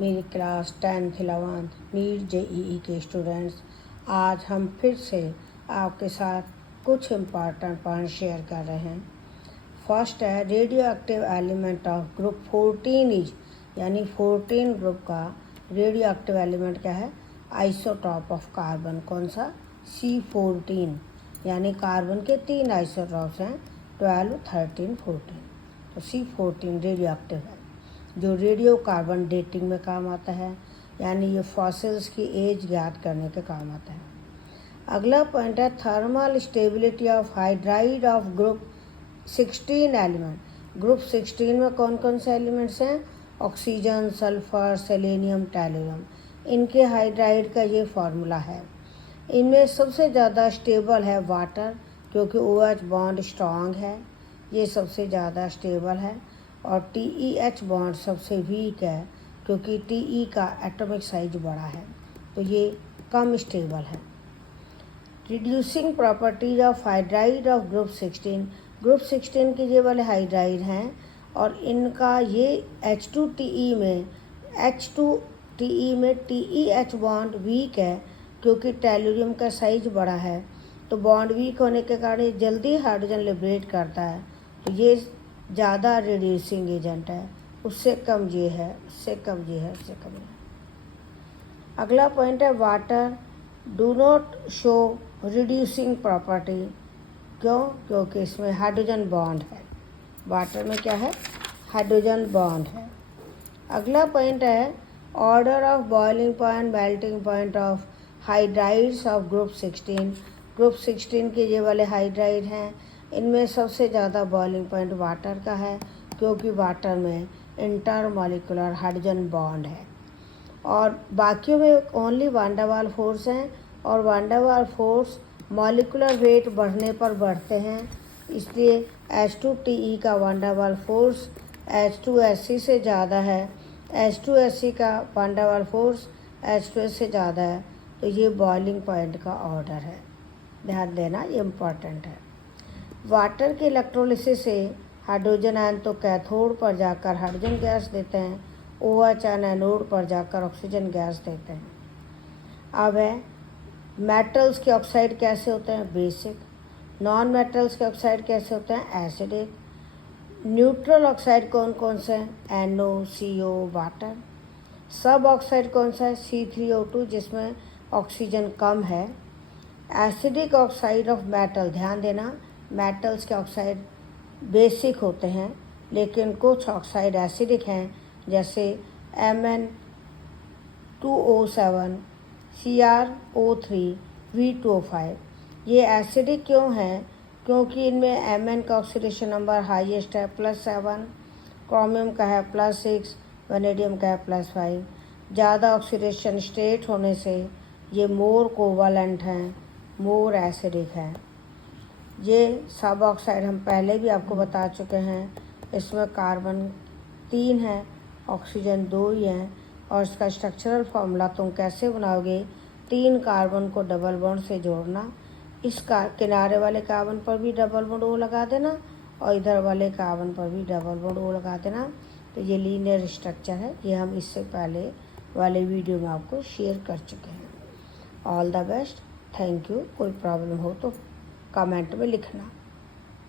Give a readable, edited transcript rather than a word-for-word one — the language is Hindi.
मेरी class 10th 11th NEET JEE के स्टूडेंट्स, आज हम फिर से आपके साथ कुछ इम्पॉर्टेंट पॉइंट शेयर कर रहे हैं। फर्स्ट है radio active element of group 14 is, यानी 14 ग्रुप का रेडियो एक्टिव एलिमेंट क्या है? Isotope of carbon. कौन सा? C14, यानी कार्बन के 3 आइसोटॉप्स हैं, 12, 13, 14। तो C14 रेडियो एक्टिव है, जो रेडियो कार्बन डेटिंग में काम आता है, यानी ये फॉसिल्स की एज ज्ञात करने के काम आता है। अगला पॉइंट है thermal stability of hydride of group 16 element. Group 16 में कौन कौन से एलिमेंट्स हैं? Oxygen, sulphur, selenium, tellurium. इनके हाइड्राइड का ये फार्मूला है। इनमें सबसे ज़्यादा स्टेबल है वाटर, क्योंकि OH बॉन्ड स्ट्रॉन्ग है, ये सबसे ज़्यादा स्टेबल है। और TeH बॉन्ड सबसे वीक है, क्योंकि Te का एटॉमिक साइज बड़ा है, तो ये कम स्टेबल है। Reducing properties of hydride of group 16। Group 16 के ये वाले हाइड्राइड हैं और इनका ये H2TE में TeH बॉन्ड वीक है, क्योंकि टैल्यूरियम का साइज बड़ा है, तो बॉन्ड वीक होने के कारण ये जल्दी हाइड्रोजन लिबरेट करता है, तो ये ज़्यादा रिड्यूसिंग एजेंट है। उससे कम ये है, उससे कम ये है, उससे कम ये है। अगला पॉइंट है water do not show reducing property. क्यों? क्योंकि इसमें हाइड्रोजन बॉन्ड है। वाटर में क्या है? हाइड्रोजन बॉन्ड है। अगला पॉइंट है order of boiling point, melting point of hydrides of group 16। Group 16 के ये वाले हाइड्राइड हैं, इनमें सबसे ज़्यादा बॉइलिंग पॉइंट वाटर का है, क्योंकि वाटर में इंटरमॉलिक्यूलर हाइड्रोजन बॉन्ड है। और बाकियों में only van der Waals force हैं, और van der Waals force molecular weight बढ़ने पर बढ़ते हैं, इसलिए H2TE का वान डेर वाल फोर्स H2SC से ज़्यादा है, H2SC का वान डेर वाल फोर्स H2S से ज़्यादा है, तो ये बॉइलिंग पॉइंट का ऑर्डर है। ध्यान देना, ये इम्पॉर्टेंट है। वाटर के इलेक्ट्रोलिसिस से हाइड्रोजन आयन तो कैथोड पर जाकर हाइड्रोजन गैस देते हैं, OH आयन एनोड पर जाकर ऑक्सीजन गैस देते हैं। अब है मेटल्स के ऑक्साइड कैसे होते हैं? बेसिक। नॉन मेटल्स के ऑक्साइड कैसे होते हैं? एसिडिक। न्यूट्रल ऑक्साइड कौन कौन से हैं? NO, CO, water. सब ऑक्साइड कौन सा है? C3O2, जिसमें ऑक्सीजन कम है। एसिडिक ऑक्साइड ऑफ मेटल, ध्यान देना, मेटल्स के ऑक्साइड बेसिक होते हैं, लेकिन कुछ ऑक्साइड एसिडिक हैं, जैसे Mn2O7, CrO3, V2O5। ये एसिडिक क्यों हैं? क्योंकि इनमें Mn का ऑक्सीडेशन नंबर हाईएस्ट है, +7, क्रोमियम का है +6, वेनेडियम का है +5। ज़्यादा ऑक्सीडेशन स्टेट होने से ये मोर कोवालेंट हैं, मोर एसिडिक है। ये सब ऑक्साइड हम पहले भी आपको बता चुके हैं, इसमें कार्बन 3 है, ऑक्सीजन 2 ही हैं, और इसका स्ट्रक्चरल फार्मूला तुम कैसे बनाओगे? 3 कार्बन को डबल बॉन्ड से जोड़ना, इसका किनारे वाले कार्बन पर भी डबल बॉन्ड O लगा देना, और इधर वाले कार्बन पर भी डबल बॉन्ड O लगा देना, तो ये लीनियर स्ट्रक्चर है। ये हम इससे पहले वाले वीडियो में आपको शेयर कर चुके हैं। All the best, thank you. कोई प्रॉब्लम हो तो कमेंट में लिखना।